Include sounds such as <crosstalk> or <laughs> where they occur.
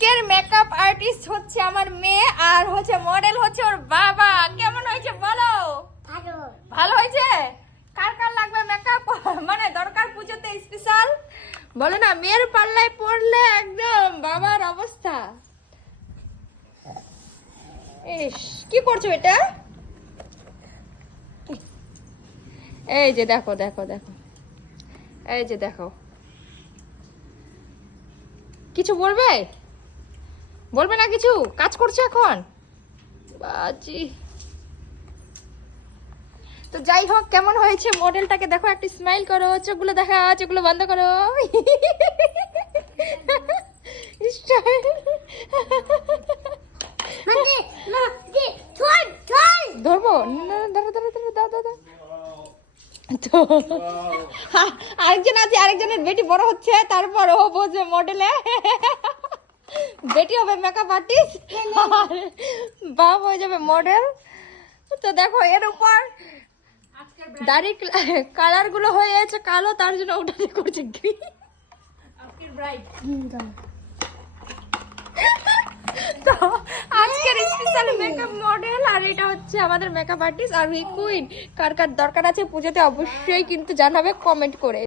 আজকের makeup artist হচ্ছে আমার মেয়ে আর হচ্ছে মডেল হচ্ছে ওর বাবা। কেমন হয়েছে বলো? ভালো। ভালো হয়েছে? কার কার লাগবে মেকআপ <laughs> মানে দরকার পুজোতে স্পেশাল বলো না মেয়ের পাল্লায় পড়লে একদম বাবার অবস্থা। ইস কি করছ এটা? এই যে দেখো দেখো দেখো। এই যে দেখো। কিছু বলবে? বলবে না কিছু? কাজ করছ এখন? বাজি। তো যাই হোক কেমন হয়েছে মডেলটাকে? দেখো একটা স্মাইল করো চোখগুলো দেখা চোখগুলো বন্ধ করো। ধরবো? না না, ধরো ধরো ধরো দাও দাও দাও। তো আরেকজন আছে আরেকজনের বেটি বড় হচ্ছে তারপর ও বোঝে মডেলে বেটি হবে মেকআপ আর্টিস্ট বাপ হয়ে যাবে মডেল তো দেখো এর উপর দাড়ি কালারগুলো হয়ে যাচ্ছে কালো তার জন্য ওটাতে করছে গ্রিন তো আজকের স্পেশাল মেকআপ মডেল আর এটা হচ্ছে আমাদের মেকআপ আর্টিস্ট আর উই কুইন কার কার দরকার আছে পুজোতে অবশ্যই কিন্তু জানাবে কমেন্ট করে।